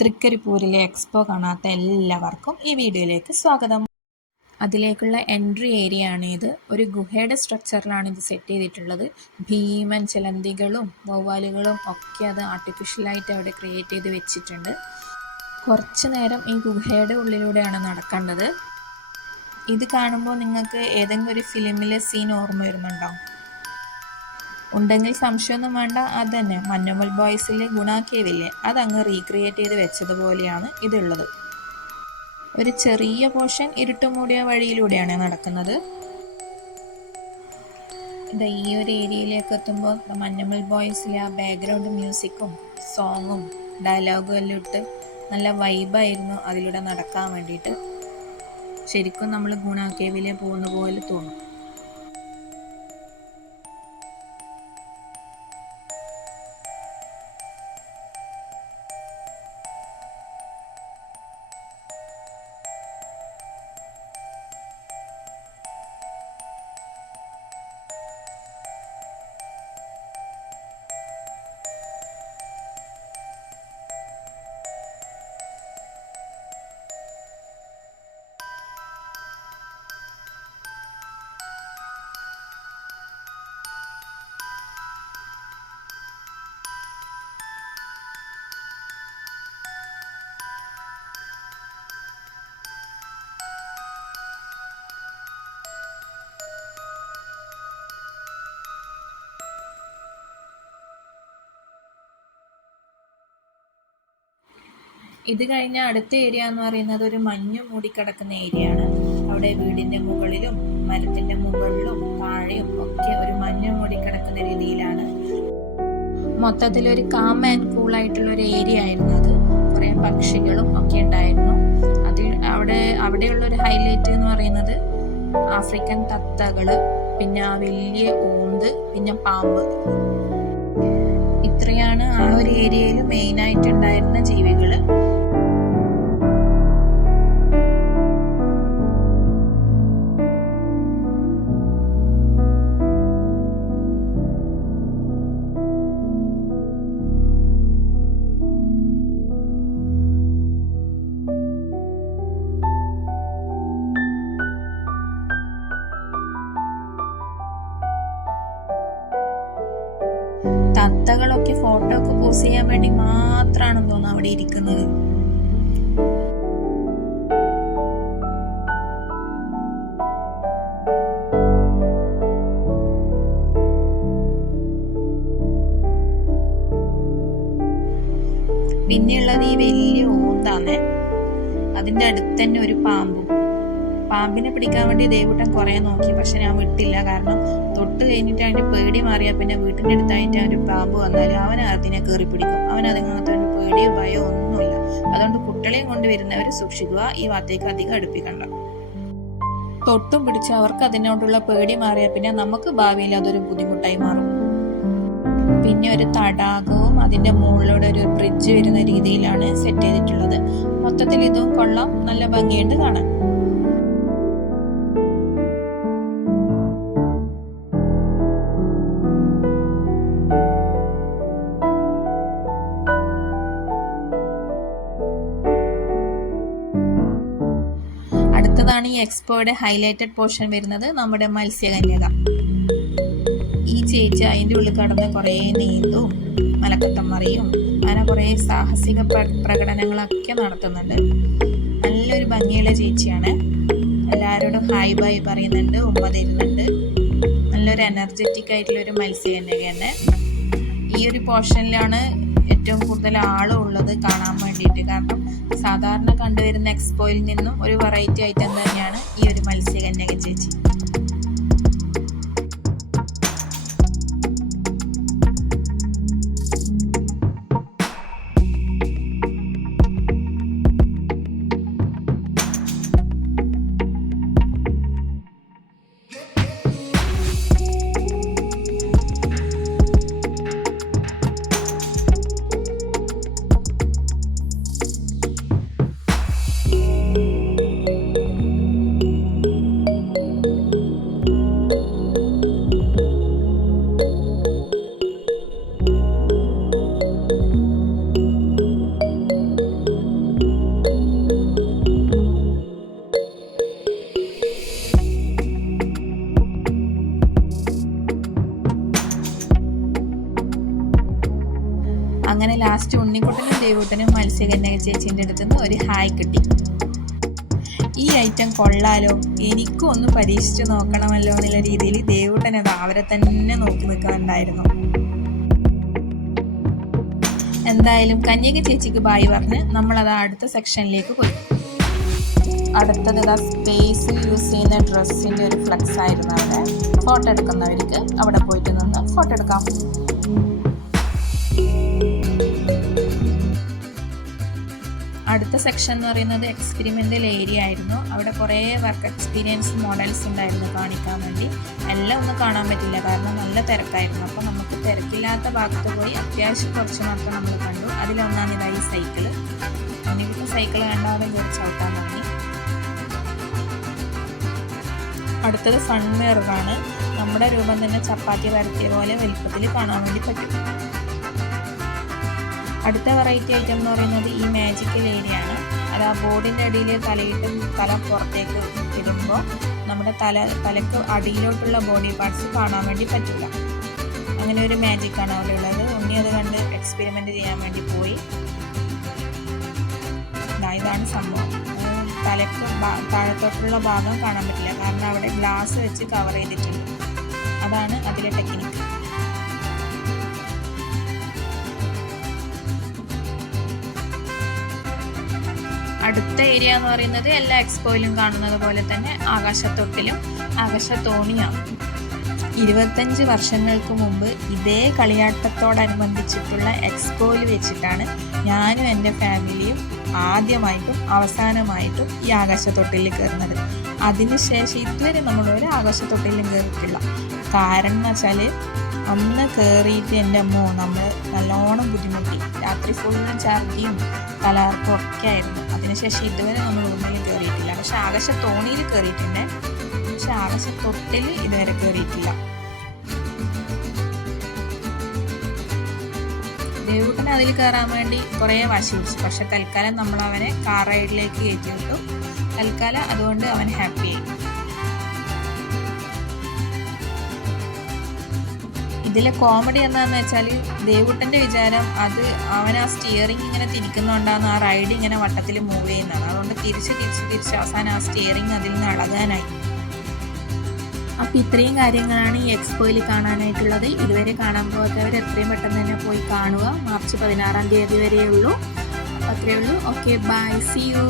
തൃക്കരിപ്പൂരിലെ expo കാണാത്ത എല്ലാവർക്കും ഈ വീഡിയോയിലേക്ക് സ്വാഗതം. അതിലേക്കുള്ള എൻട്രി ഏരിയ ആണ് ഇത്. ഒരു ഗുഹയുടെ സ്ട്രക്ചറിലാണ് ഇത് സെറ്റ് ചെയ്തിട്ടുള്ളത്. ഭീമൻ ചിലന്തികളും വവ്വാലുകളും ഒക്കെ അത് ആർട്ടിഫിഷ്യലായിട്ട് അവിടെ ക്രിയേറ്റ് ചെയ്ത് വെച്ചിട്ടുണ്ട്. കുറച്ച് നേരം ഈ ഗുഹയുടെ ഉള്ളിലൂടെയാണ് നടക്കേണ്ടത്. ഇത് കാണുമ്പോൾ നിങ്ങൾക്ക് ഏതെങ്കിലും ഒരു ഫിലിമിലെ സീൻ ഓർമ്മ വരുന്നുണ്ടോ? ഉണ്ടെങ്കിൽ സംശയമൊന്നും വേണ്ട, അത് തന്നെ മഞ്ഞുമൽ ബോയ്സിലെ ഗുണ കേവില്ലേ, അതങ്ങ് റീക്രിയേറ്റ് ചെയ്ത് വെച്ചതുപോലെയാണ് ഇതുള്ളത്. ഒരു ചെറിയ പോർഷൻ ഇരുട്ടുമൂടിയ വഴിയിലൂടെയാണ് നടക്കുന്നത്. ഈ ഒരു ഏരിയയിലേക്ക് എത്തുമ്പോൾ മഞ്ഞുമൽ ബോയ്സിലെ ആ ബാക്ക്ഗ്രൗണ്ട് മ്യൂസിക്കും സോങ്ങും ഡയലോഗും എല്ലാം ഇട്ട് നല്ല വൈബായിരുന്നു അതിലൂടെ നടക്കാൻ വേണ്ടിയിട്ട്. ശരിക്കും നമ്മൾ ഗുണ കേവിലെ പോകുന്ന പോലെ തോന്നും. ഇത് കഴിഞ്ഞ അടുത്ത ഏരിയ എന്ന് പറയുന്നത് ഒരു മഞ്ഞ് മൂടിക്കിടക്കുന്ന ഏരിയ ആണ്. അവിടെ വീടിന്റെ മുകളിലും മരത്തിന്റെ മുകളിലും താഴെയും ഒക്കെ ഒരു മഞ്ഞ് മൂടിക്കിടക്കുന്ന രീതിയിലാണ്. മൊത്തത്തിൽ ഒരു കാം ആൻഡ് കൂൾ ആയിട്ടുള്ള ഒരു ഏരിയ ആയിരുന്നു അത്. കുറെ പക്ഷികളും ഒക്കെ ഉണ്ടായിരുന്നു. അവിടെയുള്ള ഒരു ഹൈലൈറ്റ് എന്ന് പറയുന്നത് ആഫ്രിക്കൻ തത്തകള്, പിന്നെ ആ വലിയ ഓന്ത്, പിന്നെ പാമ്പ്. ഇത്രയാണ് ആ ഒരു ഏരിയയിൽ മെയിൻ ആയിട്ട് ഉണ്ടായിരുന്ന ജീവികള്. തത്തകളൊക്കെ ഫോട്ടോ ഒക്കെ പോസ്റ്റ് ചെയ്യാൻ വേണ്ടി മാത്രമാണെന്ന് തോന്നുന്നു അവിടെ ഇരിക്കുന്നത്. പിന്നെയുള്ളത് ഈ വലിയ ഓന്താന്ന്. അതിന്റെ അടുത്ത് തന്നെ ഒരു പാമ്പും. പാമ്പിനെ പിടിക്കാൻ വേണ്ടി ദേവൂട്ടൻ കുറെ നോക്കി, പക്ഷെ ഞാൻ വിട്ടില്ല. കാരണം തൊട്ട് കഴിഞ്ഞിട്ട് അതിന്റെ പേടി മാറിയാൽ പിന്നെ വീട്ടിന്റെ അടുത്തായിട്ട് ഒരു പാമ്പ് വന്നാലും അവൻ അതിനെ കയറി പിടിക്കും. അവൻ അതിനകത്ത് ഒരു പേടിയോ ഭയോ ഒന്നുമില്ല. അതുകൊണ്ട് കുട്ടികളെയും കൊണ്ടുവരുന്നവർ സൂക്ഷിക്കുക, ഈ ഭാഗത്തേക്ക് അധികം അടുപ്പിക്കണ്ട. തൊട്ടും പിടിച്ച് അവർക്ക് അതിനോടുള്ള പേടി മാറിയാൽ പിന്നെ നമുക്ക് ഭാവിയിൽ അതൊരു ബുദ്ധിമുട്ടായി മാറും. പിന്നെ ഒരു തടാകവും അതിന്റെ മുകളിലൂടെ ഒരു ബ്രിഡ്ജ് വരുന്ന രീതിയിലാണ് സെറ്റ് ചെയ്തിട്ടുള്ളത്. മൊത്തത്തിൽ ഇതും കൊള്ളാം, നല്ല ഭംഗിയുണ്ട് കാണാൻ. അടുത്തതാണ് ഈ എക്സ്പോയുടെ ഹൈലൈറ്റഡ് പോർഷൻ വരുന്നത്, നമ്മുടെ മത്സ്യകന്യക. ഈ ചേച്ചി അതിൻ്റെ ഉള്ളിൽ കടന്ന് കുറേ നീന്തും മലക്കത്തം മറിയും അങ്ങനെ കുറേ സാഹസിക പ്രകടനങ്ങളൊക്കെ നടത്തുന്നുണ്ട്. നല്ലൊരു ഭംഗിയുള്ള ചേച്ചിയാണ്. എല്ലാവരോടും ഹായ് ബൈ പറയുന്നുണ്ട്, ഉമ്മ തരുന്നുണ്ട്. നല്ലൊരു എനർജറ്റിക് ആയിട്ടുള്ളൊരു മത്സ്യകന്യക തന്നെ. ഈ ഒരു പോർഷനിലാണ് ഏറ്റവും കൂടുതൽ ആളും ഉള്ളത് കാണാൻ വേണ്ടിയിട്ട്. കാരണം സാധാരണ കണ്ടുവരുന്ന എക്സ്പോയിൽ നിന്നും ഒരു വെറൈറ്റി ഐറ്റം തന്നെയാണ് ഈ ഒരു മത്സ്യകന്യക ചേച്ചി. ദേവൂട്ടനും മത്സ്യകന്യക ചേച്ചീൻ്റെ അടുത്ത് നിന്ന് ഒരു ഹായ് കിട്ടി. ഈ ഐറ്റം കൊള്ളാലോ, എനിക്കും ഒന്ന് പരീക്ഷിച്ച് നോക്കണമല്ലോ എന്നുള്ള രീതിയിൽ ദേവൂട്ടൻ അത് അവരെ തന്നെ നോക്കി നിൽക്കുന്നുണ്ടായിരുന്നു. എന്തായാലും കന്യക ചേച്ചിക്ക് ബായ് പറഞ്ഞ് നമ്മളത് അടുത്ത സെക്ഷനിലേക്ക് പോയി. അടുത്തത് സ്പേസിൽ യൂസ് ചെയ്യുന്ന ഡ്രസ്സിൻ്റെ ഒരു ഫ്ലെക്സ് ആയിരുന്നു. അവിടെ ഫോട്ടോ എടുക്കുന്നവർക്ക് അവിടെ പോയിട്ട് നിന്ന് ഫോട്ടോ എടുക്കാം. അടുത്ത സെക്ഷൻ എന്ന് പറയുന്നത് എക്സ്പെരിമെൻ്റൽ ഏരിയ ആയിരുന്നു. അവിടെ കുറേ വർക്ക് എക്സ്പീരിയൻസ് മോഡൽസ് ഉണ്ടായിരുന്നു കാണിക്കാൻ വേണ്ടി. എല്ലാം ഒന്നും കാണാൻ പറ്റില്ല, കാരണം നല്ല തിരക്കായിരുന്നു. അപ്പോൾ നമുക്ക് തിരക്കില്ലാത്ത ഭാഗത്ത് പോയി അത്യാവശ്യം കുറച്ച് മാത്രം നമ്മൾ കണ്ടു. അതിലൊന്നാണ് ഇതായി സൈക്കിള്. എനിക്ക് സൈക്കിൾ കണ്ടാലും കയറി ചവിട്ടാൻ തുടങ്ങി. അടുത്തത് ഫൺ മിററാണ്. നമ്മുടെ രൂപം തന്നെ ചപ്പാത്തി പരത്തിയ പോലെ വലിപ്പത്തിൽ കാണാൻ വേണ്ടി പറ്റും. അടുത്ത വെറൈറ്റി ഐറ്റം എന്ന് പറയുന്നത് ഈ മാജിക്കൽ ഏരിയ ആണ്. അത് ആ ബോർഡിൻ്റെ അടിയിൽ തലയിട്ട് തല പുറത്തേക്ക് ഇടുമ്പോൾ നമ്മുടെ തലക്ക് അടിയിലോട്ടുള്ള ബോഡി പാർട്സ് കാണാൻ വേണ്ടി പറ്റില്ല. അങ്ങനെ ഒരു മാജിക്കാണ് അവിടെ ഉള്ളത്. ഉണ്ണി അത് കണ്ട് എക്സ്പെരിമെൻ്റ് ചെയ്യാൻ വേണ്ടി പോയി. ഇതാണ് സംഭവം. തലക്ക് താഴത്തോട്ടുള്ള ഭാഗം കാണാൻ പറ്റില്ല, കാരണം അവിടെ ഗ്ലാസ് വെച്ച് കവർ ചെയ്തിട്ടുണ്ട്. അതാണ് അതിലെ ടെക്നിക്ക്. അടുത്ത ഏരിയ എന്ന് പറയുന്നത് എല്ലാ എക്സ്പോയിലും കാണുന്നത് പോലെ തന്നെ ആകാശത്തൊട്ടിലും ആകാശത്തോണിയാണ്. 25 വർഷങ്ങൾക്ക് മുമ്പ് ഇതേ കളിയാട്ടത്തോടനുബന്ധിച്ചിട്ടുള്ള എക്സ്പോയിൽ വെച്ചിട്ടാണ് ഞാനും എൻ്റെ ഫാമിലിയും ആദ്യമായിട്ടും അവസാനമായിട്ടും ഈ ആകാശത്തൊട്ടിലിൽ കയറുന്നത്. അതിനുശേഷം ഇതുവരെ നമ്മളൊരു ആകാശത്തൊട്ടിലും കയറിയിട്ടില്ല. കാരണം എന്ന് വെച്ചാൽ അന്ന് കയറിയിട്ട് എൻ്റെ അമ്മോ നമ്മൾ നല്ലോണം ബുദ്ധിമുട്ടി. രാത്രി ഫുള്ളും ഛർദിയും തലകറക്കും ഒക്കെ ആയിരുന്നു. അതിനുശേഷം ഇതുവരെ നമ്മൾ ഒന്നിലും കയറിയിട്ടില്ല. പക്ഷെ ആകാശത്തോണിയിൽ കയറിയിട്ടുണ്ട്, പക്ഷെ ആകാശത്തൊട്ടിൽ ഇതുവരെ കയറിയിട്ടില്ല. ദേവൂട്ടൻ അതിൽ കയറാൻ വേണ്ടി കുറേ വാശി പിടിച്ചു. പക്ഷെ തൽക്കാലം നമ്മൾ അവനെ കാർ റൈഡിലേക്ക് കയറ്റി വിട്ടു. തൽക്കാലം അതുകൊണ്ട് അവൻ ഹാപ്പിയായി. ഇതിലെ കോമഡി എന്താണെന്ന് വെച്ചാൽ ദേവൂട്ടൻ്റെ വിചാരം അത് അവൻ ആ സ്റ്റിയറിംഗ് ഇങ്ങനെ തിരിക്കുന്നതുകൊണ്ടാണ് ആ റൈഡ് ഇങ്ങനെ വട്ടത്തിൽ മൂവ് ചെയ്യുന്നതാണ്. അതുകൊണ്ട് തിരിച്ച് അവസാനം ആ സ്റ്റിയറിംഗ് അതിൽ നിന്ന് അളകാനായി. അപ്പോൾ ഇത്രയും കാര്യങ്ങളാണ് ഈ എക്സ്പോയിൽ കാണാനായിട്ടുള്ളത്. ഇതുവരെ കാണാൻ പോകാത്തവർ എത്രയും പെട്ടെന്ന് തന്നെ പോയി കാണുക. മാർച്ച് 16 വരെയുള്ളൂ. അത്രയേ ഉള്ളൂ. Okay, bye, see U.